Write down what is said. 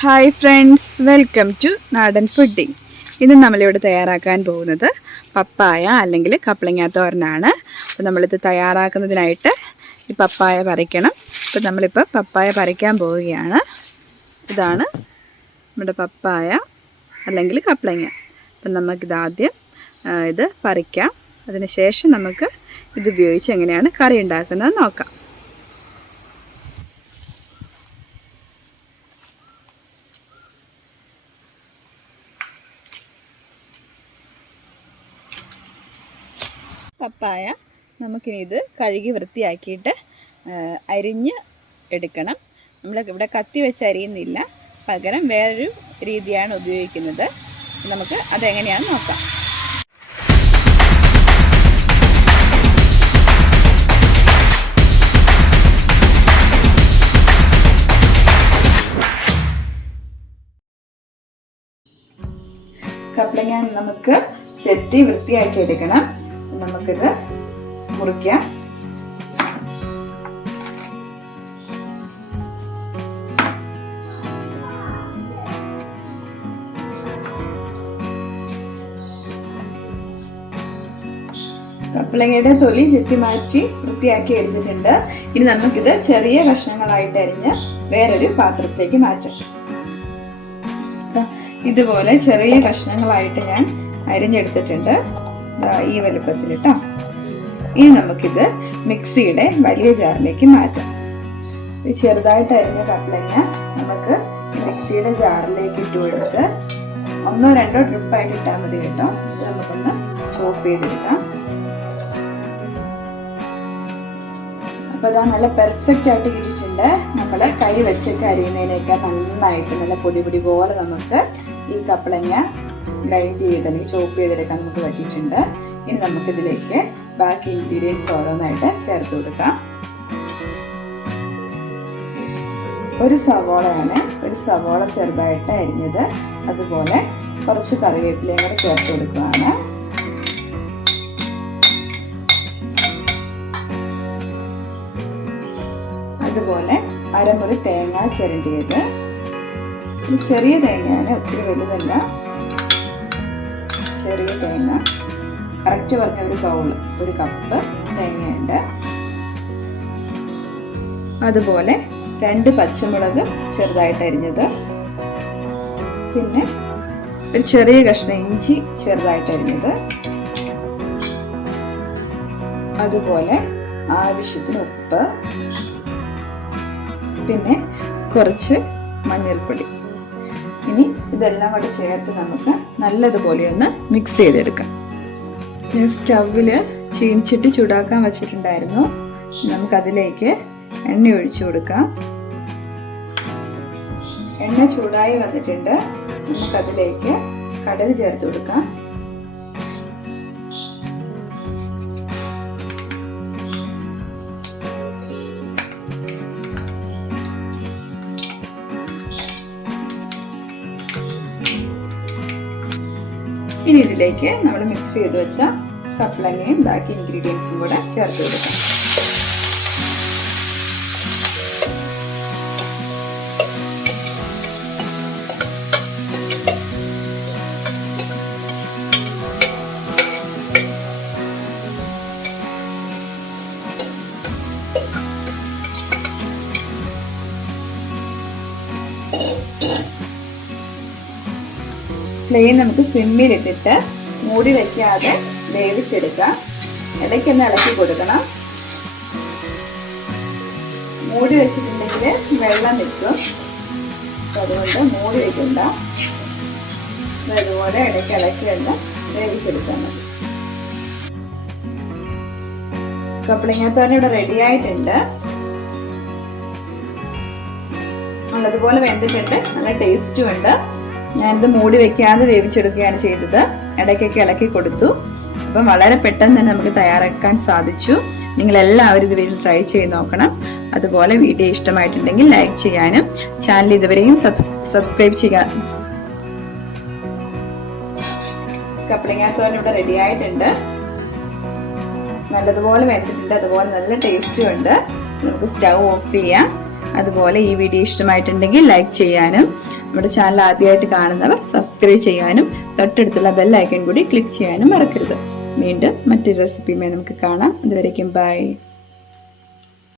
Hi friends, welcome to നാടൻ fooding. ഇന്ന് നമ്മളിവിടെ തയ്യാറാക്കാൻ പോകുന്നത് പപ്പായ അല്ലെങ്കിൽ കപ്ലങ്ങ തോരനാണ്. അപ്പോൾ നമ്മളിത് തയ്യാറാക്കുന്നതിനായിട്ട് ഈ പപ്പായ പറിക്കണം. അപ്പോൾ നമ്മളിപ്പോൾ പപ്പായ പറിക്കാൻ പോവുകയാണ്. ഇതാണ് നമ്മുടെ പപ്പായ അല്ലെങ്കിൽ കപ്ലങ്ങ. അപ്പം നമുക്കിതാദ്യം ഇത് പറിക്കാം. അതിന് ശേഷം നമുക്ക് ഇതുപയോഗിച്ച് എങ്ങനെയാണ് കറി ഉണ്ടാക്കുന്നത് നോക്കാം. പപ്പായ നമുക്കിനി ഇത് കഴുകി വൃത്തിയാക്കിയിട്ട് അരിഞ്ഞ് എടുക്കണം. നമ്മൾ ഇവിടെ കത്തി വെച്ച് അരിയുന്നില്ല, പകരം വേറൊരു രീതിയാണ് ഉപയോഗിക്കുന്നത്. നമുക്ക് അതെങ്ങനെയാണെന്ന് നോക്കാം. കപ്ലങ്ങ നമുക്ക് ചെത്തി വൃത്തിയാക്കി എടുക്കണം. നമുക്കിത് മുറിക്കാം. കപ്ലങ്ങയുടെ തൊലി ചെത്തി മാറ്റി വൃത്തിയാക്കി എടുത്തിട്ടുണ്ട്. ഇനി നമുക്കിത് ചെറിയ കഷ്ണങ്ങളായിട്ട് അരിഞ്ഞ് വേറൊരു പാത്രത്തിലേക്ക് മാറ്റാം. ഇതുപോലെ ചെറിയ കഷ്ണങ്ങളായിട്ട് ഞാൻ അരിഞ്ഞെടുത്തിട്ടുണ്ട്, ഈ വലുപ്പത്തിൽ കേട്ടോ. ഇനി നമുക്കിത് മിക്സിയുടെ വലിയ ജാറിലേക്ക് മാറ്റാം. ചെറുതായിട്ട് അരിഞ്ഞ കപ്ലങ്ങ നമുക്ക് മിക്സിയുടെ ജാറിലേക്ക് ഇട്ട് കൊടുത്ത് 1-2 ട്രിപ്പായിട്ട് ഇട്ടാൽ മതി കേട്ടോ. ഇത് നമുക്കൊന്ന് ചോപ്പ് ചെയ്തെടുക്കാം. അപ്പോൾ അതാ നല്ല പെർഫെക്റ്റ് ആയിട്ട് കിട്ടിയിട്ടുണ്ട്. നമ്മൾ കൈ വെച്ചൊക്കെ അരിയുന്നതിനേക്കാൾ നന്നായിട്ട് നല്ല പൊടി പൊടി പോലെ നമുക്ക് ഈ കപ്ലങ്ങ ഗ്രൈൻഡ് ചെയ്ത് അല്ലെങ്കിൽ ചോപ്പ് ചെയ്തെടുക്കാൻ നമുക്ക് പറ്റിയിട്ടുണ്ട്. ഇനി നമുക്കിതിലേക്ക് ബാക്കി ഇൻഗ്രീഡിയൻസ് ഓരോന്നായിട്ട് ചേർത്ത് കൊടുക്കാം. ഒരു സവോളയാണ്, ഒരു സവോള ചെറുതായിട്ട് അരിഞ്ഞത്, അതുപോലെ കുറച്ച് കറിവേപ്പിലയും കൂടെ ചേർത്ത് കൊടുക്കുകയാണ്. അതുപോലെ അരമുറി തേങ്ങ ചിരണ്ടിയത്, ചെറിയ തേങ്ങയാണ്, ഒത്തിരി വലുതല്ല, ചെറിയ തേങ്ങ. കറക്റ്റ് പറഞ്ഞ ഒരു കപ്പ് തേങ്ങയുണ്ട്. അതുപോലെ 2 പച്ചമുളക് ചെറുതായിട്ട് അരിഞ്ഞത്, പിന്നെ ഒരു ചെറിയ കഷ്ണം ഇഞ്ചി ചെറുതായിട്ട് അരിഞ്ഞത്, അതുപോലെ ആവശ്യത്തിന് ഉപ്പ്, പിന്നെ കുറച്ച് മഞ്ഞൾപ്പൊടി. ഇനി ഇതെല്ലാം കൂടെ ചേർത്ത് നമുക്ക് നല്ലതുപോലെ ഒന്ന് മിക്സ് ചെയ്തെടുക്കാം. ഞാൻ സ്റ്റൗവിൽ ചീനിച്ചട്ടി ചൂടാക്കാൻ വെച്ചിട്ടുണ്ടായിരുന്നു. നമുക്കതിലേക്ക് എണ്ണ ഒഴിച്ചു കൊടുക്കാം. എണ്ണ ചൂടായി വന്നിട്ടുണ്ട്. നമുക്കതിലേക്ക് കടുക് ചേർത്ത് കൊടുക്കാം. ഇനി ഇതിലേക്ക് നമ്മൾ മിക്സ് ചെയ്ത് വെച്ച കപ്ലങ്ങയും ബാക്കി ഇൻഗ്രീഡിയൻസും കൂടെ ചേർത്ത് കൊടുക്കാം. ഫ്ലെയിം നമുക്ക് സിമ്മിലിട്ടിട്ട് മൂടി വയ്ക്കാതെ വേവിച്ചെടുക്കാം. ഇടയ്ക്കൊന്ന് ഇളക്കി കൊടുക്കണം. മൂടി വെച്ചിട്ടുണ്ടെങ്കിൽ വെള്ളം നിൽക്കും, അതുകൊണ്ട് മൂടി വയ്ക്കണ്ട. അതുപോലെ ഇടയ്ക്ക് ഇളക്കി ഒന്ന് വേവിച്ചെടുക്കാൻ മതി. കപ്ലങ്ങ തോരൻ ഇവിടെ റെഡി ആയിട്ടുണ്ട്. നല്ലതുപോലെ വെന്തിട്ടുണ്ട്, നല്ല ടേസ്റ്റും ഉണ്ട്. ഞാനിത് മൂടി വെക്കാതെ വേവിച്ചെടുക്കുകയാണ് ചെയ്തത്. ഇടയ്ക്കൊക്കെ ഇളക്കി കൊടുത്തു. അപ്പം വളരെ പെട്ടെന്ന് തന്നെ നമുക്ക് തയ്യാറാക്കാൻ സാധിച്ചു. നിങ്ങളെല്ലാവരും ഇത് വീട്ടിൽ ട്രൈ ചെയ്ത് നോക്കണം. അതുപോലെ വീഡിയോ ഇഷ്ടമായിട്ടുണ്ടെങ്കിൽ ലൈക്ക് ചെയ്യാനും ചാനൽ ഇതുവരെയും സബ്സ്ക്രൈബ് ചെയ്യാൻ. കപ്ലങ്ങ തോരൻ ഇവിടെ റെഡി ആയിട്ടുണ്ട്. നല്ലതുപോലെ വെച്ചിട്ടുണ്ട്, അതുപോലെ നല്ല ടേസ്റ്റും ഉണ്ട്. നമുക്ക് സ്റ്റൗ ഓഫ് ചെയ്യാം. അതുപോലെ ഈ വീഡിയോ ഇഷ്ടമായിട്ടുണ്ടെങ്കിൽ ലൈക്ക് ചെയ്യാനും നമ്മുടെ ചാനൽ ആദ്യമായിട്ട് കാണുന്നവർ സബ്സ്ക്രൈബ് ചെയ്യാനും തൊട്ടടുത്തുള്ള ബെൽ ഐക്കൺ കൂടി ക്ലിക്ക് ചെയ്യാനും മറക്കരുത്. വീണ്ടും മറ്റൊരു റെസിപ്പിയുമായി നമുക്ക് കാണാം. അതുവരേക്കും ബൈ.